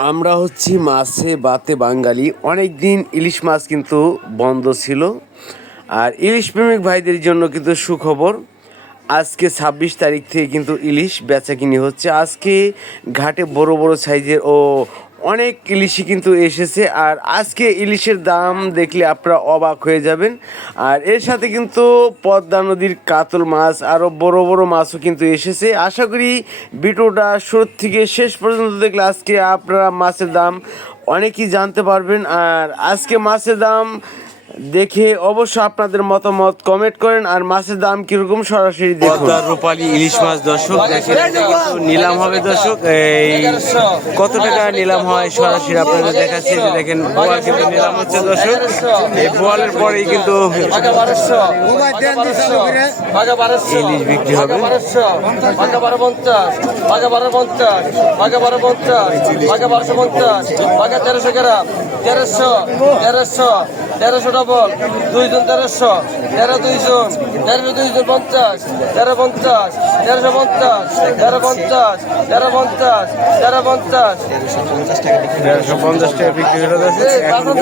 আমরা হচ্ছি মাছে বাতে বাঙালি। অনেক দিন ইলিশ মাছ কিন্তু বন্ধ ছিল। আর ইলিশ প্রেমিক ভাইদের জন্য কিন্তু সুখবর, আজকে ছাব্বিশ তারিখ থেকে কিন্তু ইলিশ বেচা কিনি হচ্ছে। আজকে ঘাটে বড় বড় সাইজের ও অনেক ইলিশই কিন্তু এসেছে, আর আজকে ইলিশের দাম দেখলে আপনারা অবাক হয়ে যাবেন। আর এর সাথে কিন্তু পদ্মা নদীর কাতল মাছ আরও বড় বড় মাছও কিন্তু এসেছে। আশা করি ভিডিওটা শুরু থেকে শেষ পর্যন্ত দেখলে আজকে আপনারা মাছের দাম অনেকেই জানতে পারবেন। আর আজকে মাছের দাম দেখে অবশ্য আপনাদের মতামত কমেন্ট করেন আর মাছের দাম কীরকম সরাসরি দেখুন। রূপালী ইলিশ মাছ দর্শক দেখেন নিলাম হবে দর্শক। এই কত টাকা নিলাম হয় সরাসরি আপনাদের দেখাচ্ছি যে দেখেন বোয়াল কিন্তু নিলাম হচ্ছে দর্শক। এই বোয়ালের পরেই কিন্তু ইলিশ বিক্রি হবে। বারো পঞ্চাশ বাঘা বারো পঞ্চাশ বাঘা বারো পঞ্চাশ বাঘা পঞ্চাশ বাঘা তেরোশো গ্রাম তেরোশো তেরোশো তেরোশো ডবল দুইজন তেরোশো তেরো দুইজন তেরোশো দুইজন পঞ্চাশ তেরো পঞ্চাশ তেরোশো পঞ্চাশ তেরো পঞ্চাশ তেরো পঞ্চাশ তেরো পঞ্চাশ দেড়শো পঞ্চাশ টাকা বিক্রি হলো দর্শক এখন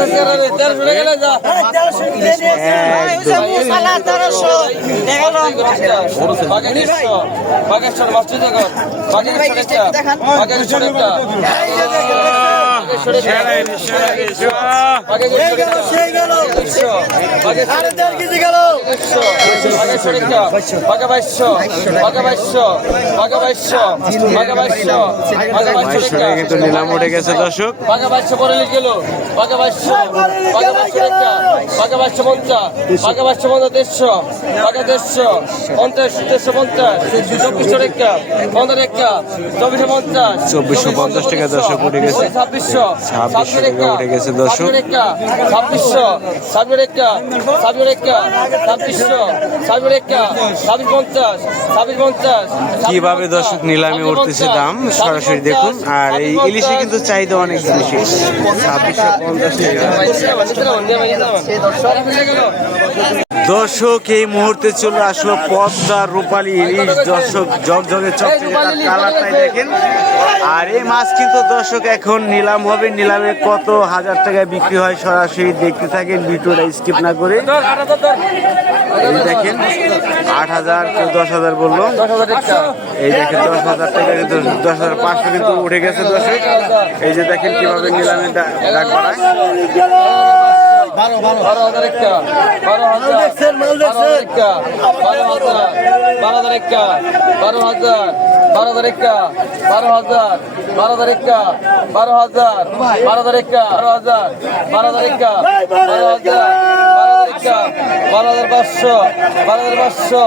তেরোশো কিন্তু নিলাম উঠে গেছে দর্শক। চব্বিশশো রেখা পঞ্চাশ পঞ্চাশ। টাকা দর্শক উঠে গেছে। ছাব্বিশ ছাব্বিশশো। টাকা উঠে গেছে দর্শক। ছাব্বিশশো। ছাব্বিশ একটা ছাব্বিশ একটা ছাব্বিশশো। ছাব্বিশ একটা ছাব্বিশ পঞ্চাশ। ছাব্বিশ পঞ্চাশ। কীভাবে দর্শক নিলামে উঠতেছে দাম? সরাসরি দেখুন। আর এই ইলিশে কিন্তু চাহিদা অনেক বেশি। ছাব্বিশশো পঞ্চাশ টাকা। দর্শক এই মুহূর্তে চলে আসলো পদ্মা রূপালী ইলিশ দর্শক জগজগে চকচকে কালারটাই দেখেন। আর এই মাছ কিন্তু দর্শক এখন নিলাম হবে নিলামে কত হাজার টাকায় বিক্রি হয় সরাসরি দেখতে থাকেন ভিডিওটা স্কিপ না করে। এই দেখেন আট হাজার কেউ দশ হাজার বলল। এই দেখেন দশ হাজার টাকা কিন্তু দশ হাজার পাঁচশো কিন্তু উঠে গেছে দর্শক। এই যে দেখেন কীভাবে নিলামে ডাক বাড়ায়। বারো হাজার একটা। বারো হাজার। বারো হাজার একটা। বারো হাজার। বারো হাজার। একটা বারো হাজার। বারো হাজার একটা বারো হাজার বারো হাজার একটা বারো হাজার বারো হাজার একটা বারো হাজার বারো হাজার একটা বারো হাজার বারো হাজার পাঁচশো বারো হাজার পাঁচশো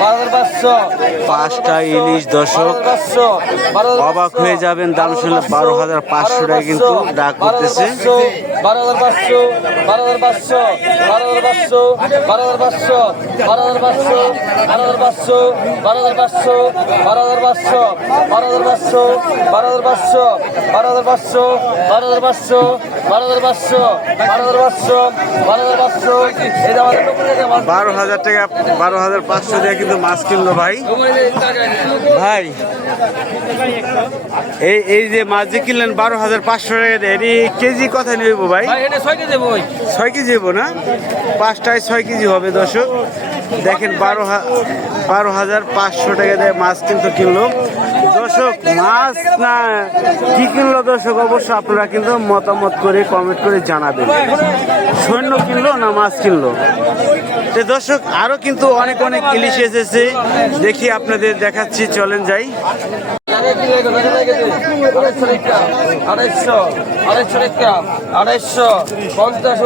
বারো হাজার পাঁচশো পাঁচটা ইলিশ হাজার অবাক হয়ে যাবেন দাম শুনলে বারো হাজার পাঁচশো টাকা কিন্তু ডাক করতেছে বারো হাজার পাঁচশো বারো হাজার পাঁচশো বারো হাজার পাঁচশো বারো হাজার পাঁচশো বারো হাজার পাঁচশো বারো হাজার পাঁচশো বারো হাজার পাঁচশো বারো হাজার পাঁচশো বারো হাজার পাঁচশো বারো হাজার পাঁচশো বারো হাজার পাঁচশো বারো হাজার পাঁচশো বারো হাজার পাঁচশো বারো হাজার পাঁচশো বারো হাজার পাঁচশো এই বারো হাজার টাকা বারো হাজার পাঁচশো দিয়ে কিন্তু মাছ কিনলো ভাই ভাই এই এই যে মাছ যে কিনলেন বারো হাজার পাঁচশো টাকা এটি কেজি কথা নেব ভাই ভাই ছয় কেজি ছয় কেজি হব না পাঁচটায় ছয় কেজি হবে দর্শক দেখেন বারো বারো হাজার পাঁচশো টাকা দিয়ে মাছ কিন্তু কিনলো। দর্শক, মাছ না কি কিনলো দর্শক? অবশ্য আপনারা কিন্তু মতামত করে কমেন্ট করে জানাবেন। সৈন্য কিনলো না মাছ কিনলো? তো দর্শক আরও কিন্তু অনেক অনেক ইলিশ এসেছে। দেখি আপনাদের দেখাচ্ছি, চলেন যাই। আড়াইশো আড়াইশো আড়াইশো পঞ্চাশ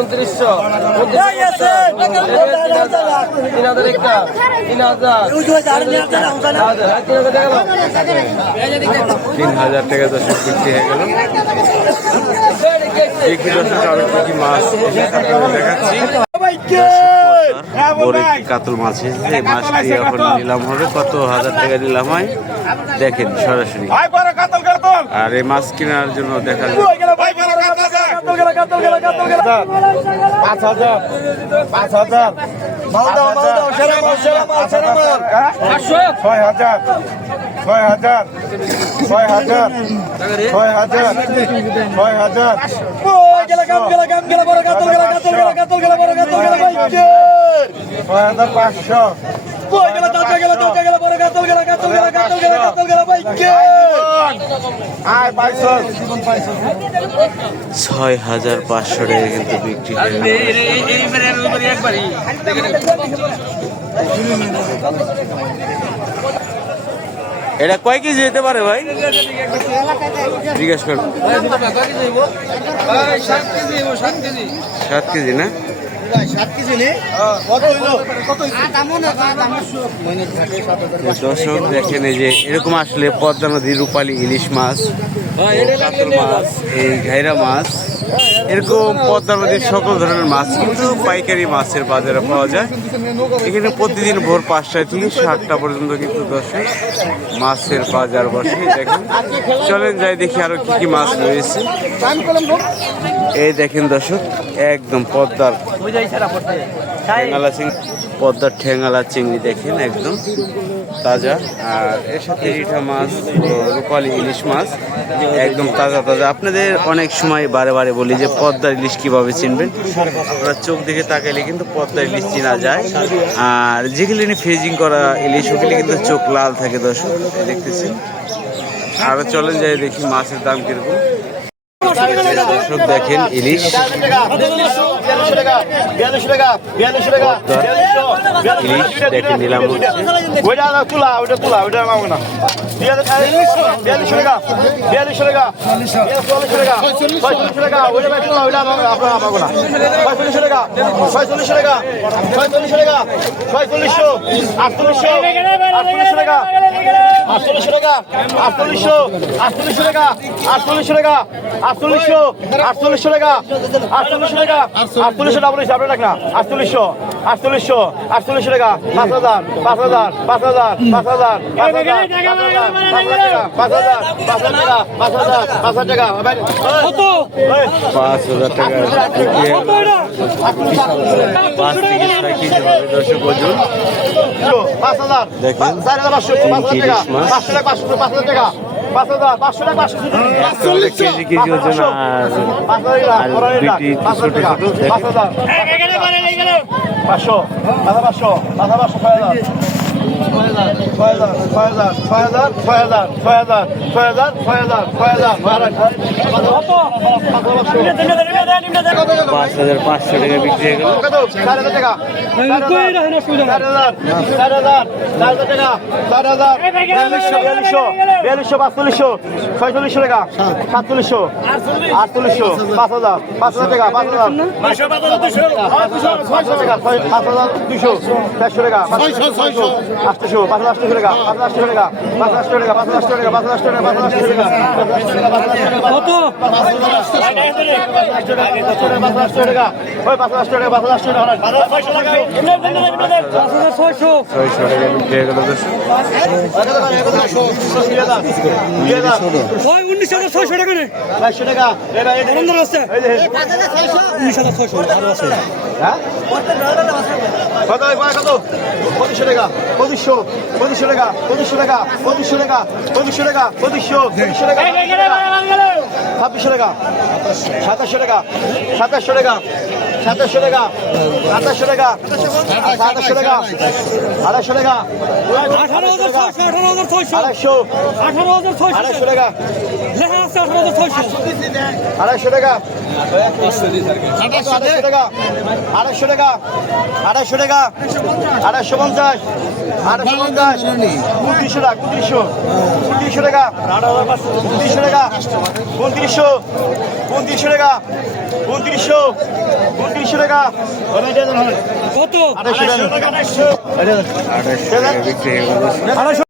তিন হাজার তিন হাজার তিন হাজার টাকা দর্শক বিক্রি হয়ে গেল। দেখি দর্শক আরও কি মাছ দেখাচ্ছি। বড় একটি কাতল মাছ? এসেছে এই মাছটি এখন নিলাম হবে। কত হাজার টাকা নিলাম হয়? দেখেন সরাসরি। আর এই মাছ কেনার জন্য দেখা যায় পাঁচ হাজার পাঁচ হাজার। ছয় হাজার ছয় হাজার ছয় হাজার ছয় হাজার ছয় হাজার। ছয় হাজার পাঁচশো। টাকা কিন্তু বিক্রি এটা কয় কেজি যেতে পারে ভাই? জিজ্ঞেস করুন সাত কেজি না? দর্শক দেখেন এই যে এরকম আসলে পদ্মা নদীর রূপালী ইলিশ মাছ কাতল মাছ এই ঘাইরা মাছ। এরকম পদ্মা নদীর সকল ধরনের মাছ কিন্তু পাইকারি মাছের বাজারে পাওয়া যায়। এখানে প্রতিদিন ভোর পাঁচটায় থেকে সাতটা পর্যন্ত কিন্তু দর্শক মাছের বাজার বসে। দেখেন, চলেন যাই দেখি আরও কি কি মাছ রয়েছে। এই দেখেন দর্শক, একদম পদ্মার ঠেঙ্গালা চিংড়ি পদ্মার ঠেঙ্গালা চিংড়ি দেখেন একদম তাজা। আর এর সাথে রিঠা মাছ রূপালী ইলিশ মাছ, একদম তাজা তাজা। আপনাদের অনেক সময় বারে বারে বলি যে পদ্মার ইলিশ কীভাবে চিনবেন? আপনারা চোখ দেখে তাকাইলে কিন্তু পদ্মার ইলিশ চেনা যায়। আর যেগুলি ফ্রিজিং করা ইলিশ, ওগুলি কিন্তু চোখ লাল থাকে দর্শক, দেখতেছেন। আরও চলেন যাই দেখি মাছের দাম কীরকম। দর্শক দেখেন ইলিশ। ইলিশ দেখেন নিলাম ওইটা তুলা ওইটা তুলা ওইটা আমার না। বিয়াল্লিশ টাকা বিয়াল্লিশ টাকা চল্লিশ টাকা পঁয়তাল্লিশ টাকা ওইটা তুলা ওইটা আপনার আমার না। পঁয়তাল্লিশ টাকা ছয়চল্লিশ টাকা ছয়চল্লিশ টাকা ছয়চল্লিশশো আটচল্লিশশো আটচল্লিশ টাকা আটচল্লিশ টাকা আটচল্লিশশো আটচল্লিশ টাকা আটচল্লিশশো আটচল্লিশশো টাকা আটচল্লিশশো টাকা আটচল্লিশশো টাকা বলেছি আপনার না আটচল্লিশশো আটচল্লিশশো আটচল্লিশ টাকা পাঁচ হাজার পাঁচ হাজার পাঁচ হাজার পাঁচ হাজার পাঁচ হাজার পাঁচ হাজার পাঁচ হাজার টাকা পাঁচ হাজার পাঁচ হাজার টাকা পাঁচ হাজার টাকা হয়ে। পাঁচ হাজার পাঁচ হাজার টাকা। পাঁচশো টাকা পাঁচশো পাঁচ হাজার টাকা চল্লিশ হ্যাঁ, কেজি কেজি ওজন আর দুইটি ছোট ছোট পাঁচশো পাঁচশো পাঁচশো ছয় হাজার। ছয় হাজার ছয় হাজার ছয় হাজার ছয় হাজার ছয় হাজার ছয় হাজার ছয় হাজার ছয় হাজার পাঁচ হাজার পাঁচশো টাকা বিক্রি হয়ে গেল চার হাজার টাকা ছয়চল্লিশশো টাকা সাতচল্লিশশো আটচল্লিশশো পাঁচ হাজার পাঁচ হাজার টাকা পাঁচ হাজার পাঁচ হাজার দুশো চারশো টাকা আটশো পাঁচ হাজার পাঁচশো টাকা পাঁচশো কত কত পঁচিশশো টাকা পঁচিশশো টাকা পঁচিশশো টাকা পঁচিশশো টাকা, পঁচিশশো পঁচিশশো টাকা। ছাব্বিশশো টাকা, সাতাশশো টাকা সাতাশশো টাকা সাতাশশো টাকা, আঠাশশো টাকা সাতাশশো টাকা, আড়াইশো টাকা, আড়াইশো আড়াইশো টাকা আড়াইশো টাকা। আড়াইশো টাকা। আড়াইশো টাকা। আড়াইশো টাকা। আড়াইশো পঞ্চাশ। আড়াইশো পঞ্চাশ। উনত্রিশশো টাকা উনত্রিশশো উনত্রিশশো টাকা। উনত্রিশশো টাকা। উনত্রিশশো উনত্রিশশো টাকা। উনত্রিশশো উনত্রিশশো টাকা। কত? আড়াইশো টাকা। আড়াইশো